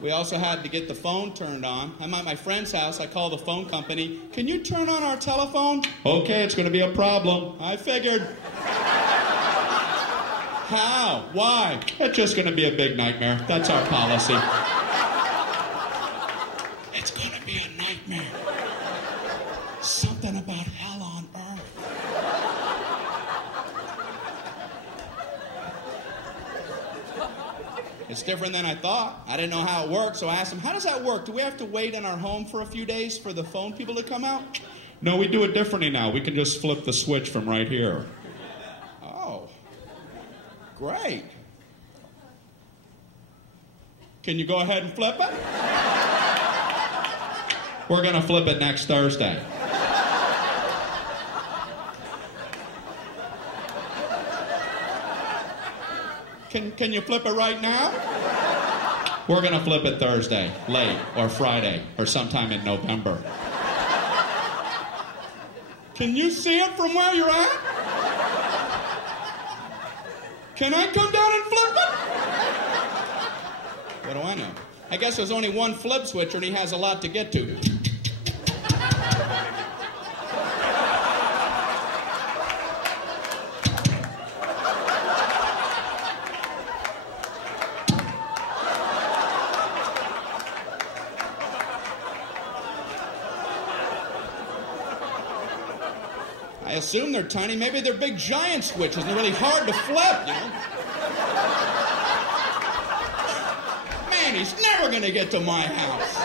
We also had to get the phone turned on. I'm at my friend's house. I call the phone company. Can you turn on our telephone? Okay, it's going to be a problem. I figured. How? Why? It's just going to be a big nightmare. That's our policy. It's going to be a nightmare. Something about hell on earth. It's different than I thought. I didn't know how it worked, so I asked him, how does that work? Do we have to wait in our home for a few days for the phone people to come out? No, we do it differently now. We can just flip the switch from right here. Oh. Great. Can you go ahead and flip it? We're going to flip it next Thursday. Can you flip it right now? We're going to flip it Thursday, late, or Friday, or sometime in November. Can you see it from where you're at? Can I come down and flip it? What do I know? I guess there's only one flip switcher and he has a lot to get to. I assume they're tiny. Maybe they're big giant switches and they're really hard to flip, you know? Man, he's never going to get to my house.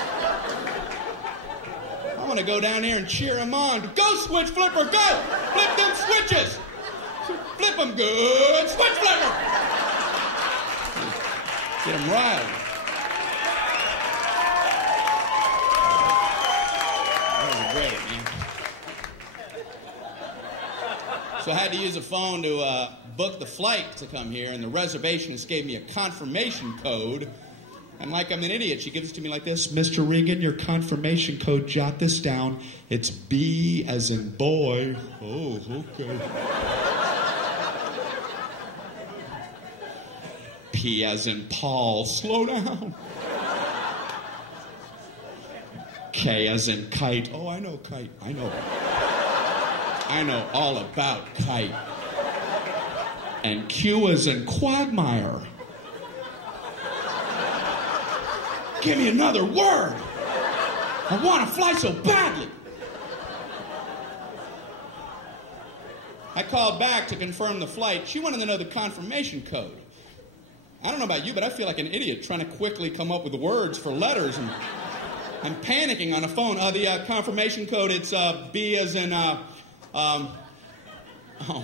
I want to go down here and cheer him on. Go, switch flipper, go! Flip them switches! Flip them good! Switch flipper! Get him riled. I regret it, man. So I had to use a phone to book the flight to come here, and the reservationist gave me a confirmation code. And like I'm an idiot, she gives it to me like this. Mr. Regan, your confirmation code, jot this down. It's B as in boy. Oh, okay. P as in Paul. Slow down. K as in kite. Oh, I know kite. I know all about kite. And Q as in quagmire. Give me another word. I want to fly so badly. I called back to confirm the flight. She wanted to know the confirmation code. I don't know about you, but I feel like an idiot trying to quickly come up with words for letters, and I'm panicking on the phone. The confirmation code, it's B as in, oh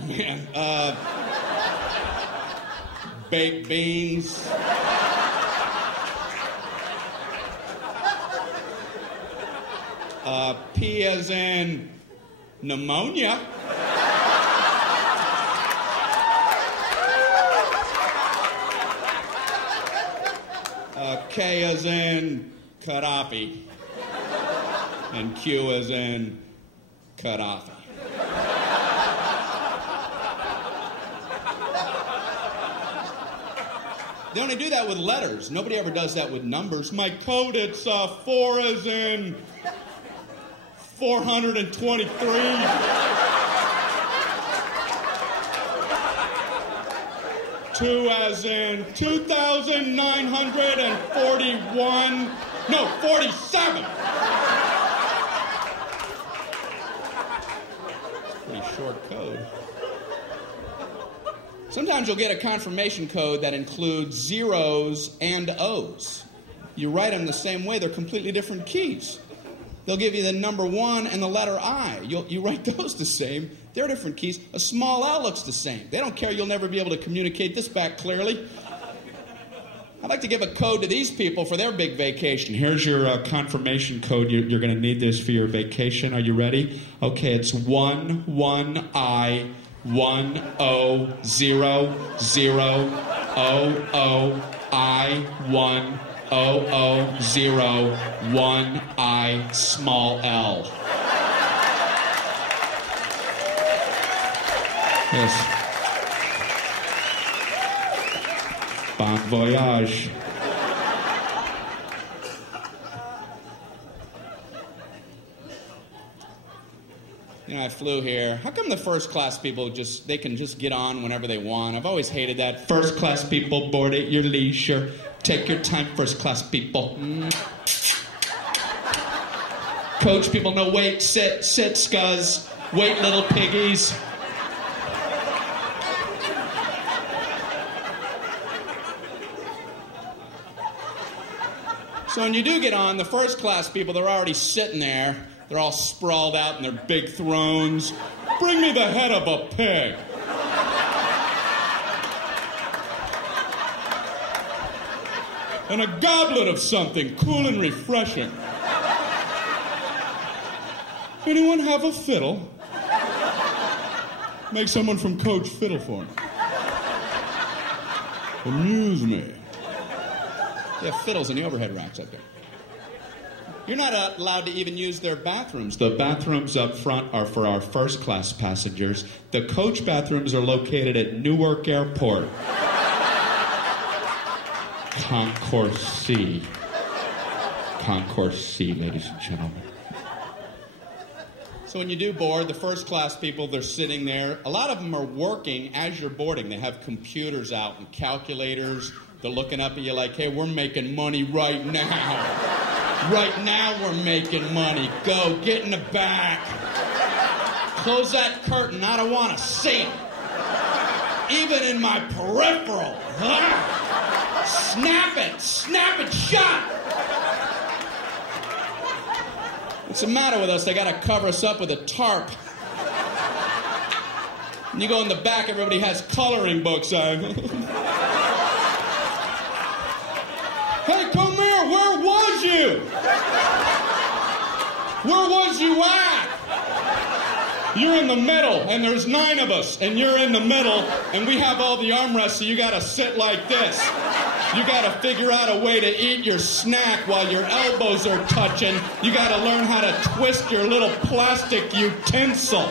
man, baked beans. P as in pneumonia. K as in Gaddafi. And Q as in Gaddafi. They only do that with letters. Nobody ever does that with numbers. My code, it's 4 as in 423. 2 as in 2,941. No, 47. Pretty short code. Sometimes you'll get a confirmation code that includes zeros and O's. You write them the same way. They're completely different keys. They'll give you the number 1 and the letter I. You write those the same. They're different keys. A small L looks the same. They don't care. You'll never be able to communicate this back clearly. I'd like to give a code to these people for their big vacation. Here's your confirmation code. You're going to need this for your vacation. Are you ready? Okay, it's 11I 100000I100001I small L. Yes. Bon voyage. I flew here. How come the first class people they can just get on whenever they want? I've always hated that. First class people, board at your leisure. Take your time, first class people. Coach people, no, wait, sit, scuzz. Wait, little piggies. So when you do get on, the first class people, they're already sitting there. They're all sprawled out in their big thrones. Bring me the head of a pig. And a goblet of something cool and refreshing. Anyone have a fiddle? Make someone from Coach fiddle for me. Amuse me. They have fiddles in the overhead racks up there. You're not allowed to even use their bathrooms. The bathrooms up front are for our first class passengers. The coach bathrooms are located at Newark Airport. Concourse C. Concourse C, ladies and gentlemen. So when you do board, the first class people, they're sitting there. A lot of them are working as you're boarding. They have computers out and calculators. They're looking up at you like, hey, we're making money right now. Right now we're making money. Go, get in the back. Close that curtain. I don't want to see it. Even in my peripheral. Snap it shut. What's the matter with us? They got to cover us up with a tarp. And you go in the back, everybody has coloring books on. Hey, come here, where was you? Where was you at? You're in the middle, and there's 9 of us, and you're in the middle, and we have all the armrests, so you gotta sit like this. You gotta figure out a way to eat your snack while your elbows are touching. You gotta learn how to twist your little plastic utensil.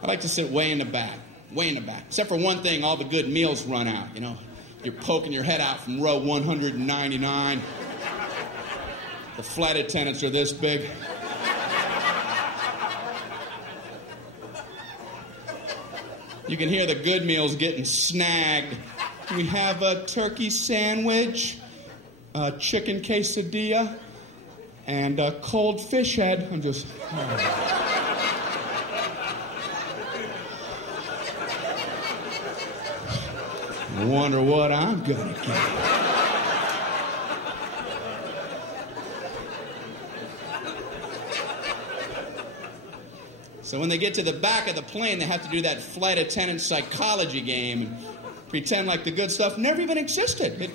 I like to sit way in the back. Except for one thing, all the good meals run out, you know. You're poking your head out from row 199. The flight attendants are this big. You can hear the good meals getting snagged. We have a turkey sandwich, a chicken quesadilla, and a cold fish head. I'm just... I wonder what I'm gonna get. So when they get to the back of the plane, they have to do that flight attendant psychology game and pretend like the good stuff never even existed.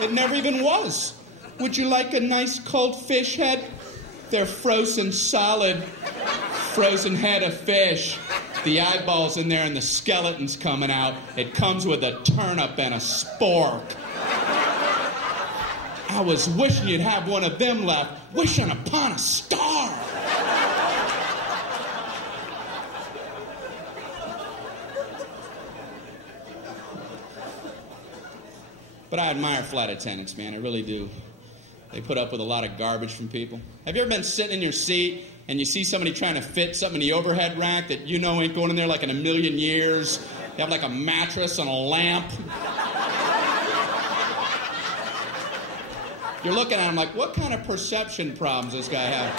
It never even was. Would you like a nice cold fish head? They're frozen solid, frozen head of fish. The eyeballs in there and the skeleton's coming out. It comes with a turnip and a spork. I was wishing you'd have one of them left. Wishing upon a star. But I admire flight attendants, man. I really do. They put up with a lot of garbage from people. Have you ever been sitting in your seat and you see somebody trying to fit something in the overhead rack that you know ain't going in there like in a million years? They have like a mattress and a lamp. You're looking at them like, what kind of perception problems does this guy have?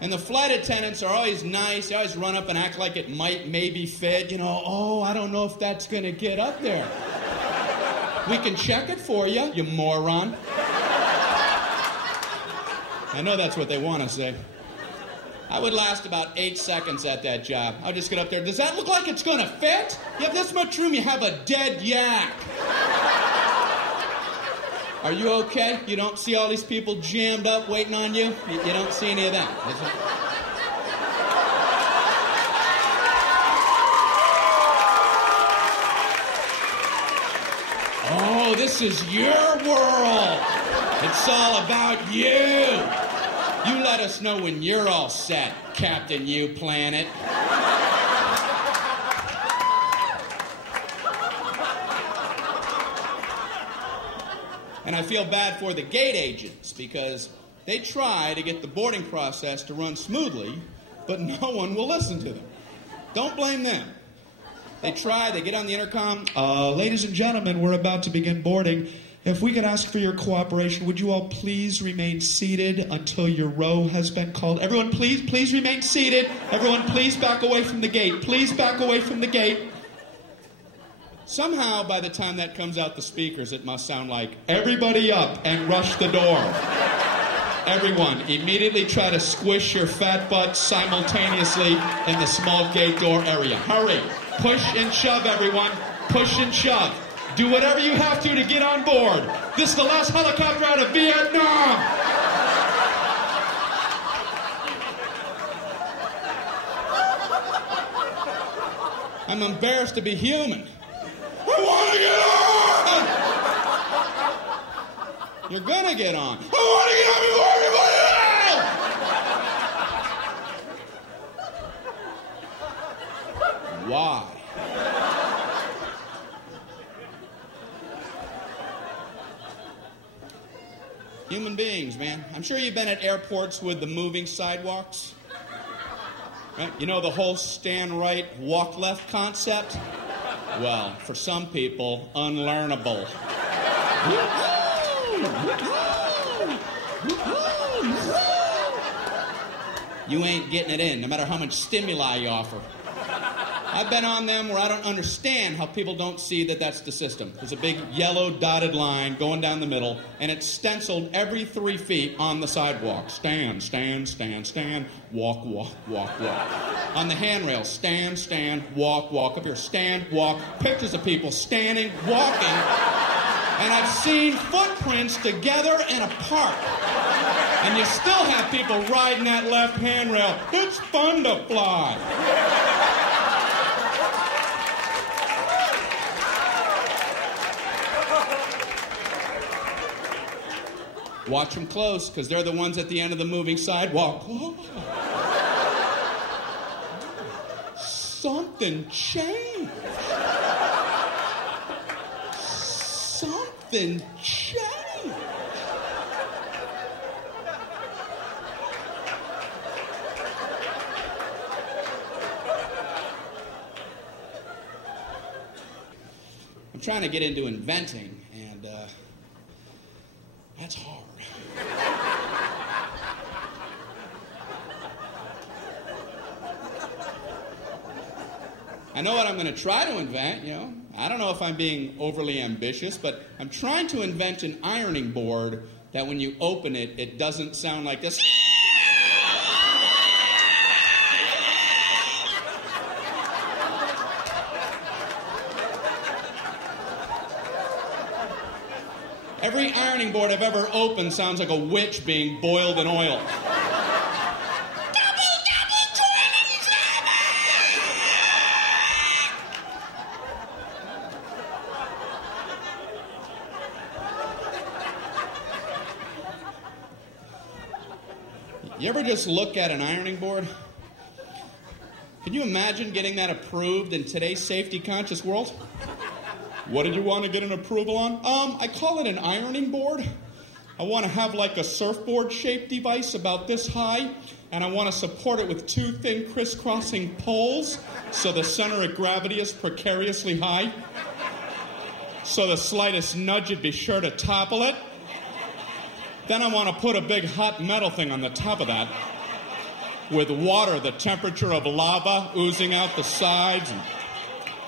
And the flight attendants are always nice. They always run up and act like it might maybe fit. You know, oh, I don't know if that's going to get up there. We can check it for you, you moron. I know that's what they want to say. I would last about 8 seconds at that job. I'll just get up there. Does that look like it's going to fit? You have this much room, you have a dead yak. Are you okay? You don't see all these people jammed up waiting on you? You don't see any of that. Oh, this is your world. It's all about you. You let us know when you're all set, Captain You Planet. And I feel bad for the gate agents because they try to get the boarding process to run smoothly, but no one will listen to them. Don't blame them. They try, they get on the intercom. Ladies and gentlemen, we're about to begin boarding. If we could ask for your cooperation, would you all please remain seated until your row has been called? Everyone, please remain seated. Everyone, please back away from the gate. Please back away from the gate. Somehow, by the time that comes out the speakers, it must sound like, everybody up and rush the door. Everyone, immediately try to squish your fat butt simultaneously in the small gate door area. Hurry. Push and shove, everyone. Push and shove. Do whatever you have to get on board. This is the last helicopter out of Vietnam. I'm embarrassed to be human. I want to get on! You're gonna get on. I want to get on before everybody else! Why? Human beings, man. I'm sure you've been at airports with the moving sidewalks. Right? You know the whole stand right, walk left concept? Well, for some people, unlearnable. You ain't getting it in, no matter how much stimuli you offer. I've been on them where I don't understand how people don't see that that's the system. There's a big yellow dotted line going down the middle, and it's stenciled every 3 feet on the sidewalk. Stand, stand, stand, stand, walk, walk, walk, walk. On the handrail, stand, stand, walk, walk. Up here, stand, walk. Pictures of people standing, walking, and I've seen footprints together and apart. And you still have people riding that left handrail. It's fun to fly. Watch them close, because they're the ones at the end of the moving sidewalk. Whoa. Something changed. Something changed. I'm trying to get into inventing, and that's hard. I know what I'm going to try to invent, you know. I don't know if I'm being overly ambitious, but I'm trying to invent an ironing board that when you open it, it doesn't sound like this. Every ironing board I've ever opened sounds like a witch being boiled in oil. You ever just look at an ironing board? Can you imagine getting that approved in today's safety-conscious world? What did you want to get an approval on? I call it an ironing board. I want to have like a surfboard-shaped device about this high, and I want to support it with 2 thin crisscrossing poles so the center of gravity is precariously high. So the slightest nudge would be sure to topple it. Then I want to put a big hot metal thing on the top of that with water, the temperature of lava oozing out the sides and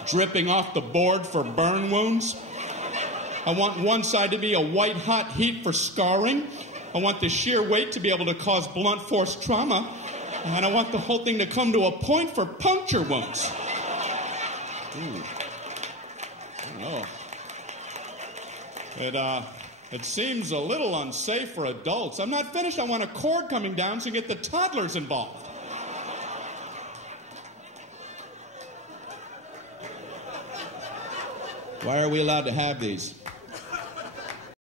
dripping off the board for burn wounds. I want one side to be a white-hot heat for scarring. I want the sheer weight to be able to cause blunt force trauma. And I want the whole thing to come to a point for puncture wounds. Ooh. I don't know. It seems a little unsafe for adults. I'm not finished. I want a cord coming down so you get the toddlers involved. Why are we allowed to have these?